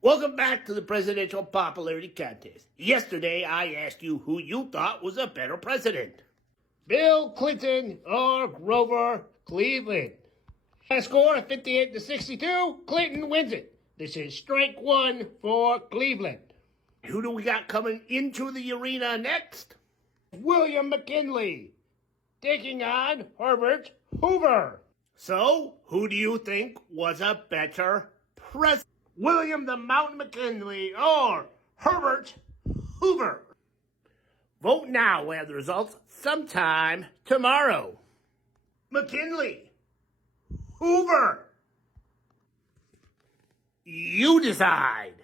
Welcome back to the presidential popularity contest. Yesterday, I asked you who you thought was a better president. Bill Clinton or Grover Cleveland. A score of 58-62, Clinton wins it. This is strike one for Cleveland. Who do we got coming into the arena next? William McKinley, taking on Herbert Hoover. So, who do you think was a better president? William the Mountain McKinley or Herbert Hoover? Vote now. We have the results sometime tomorrow. McKinley, Hoover. You decide.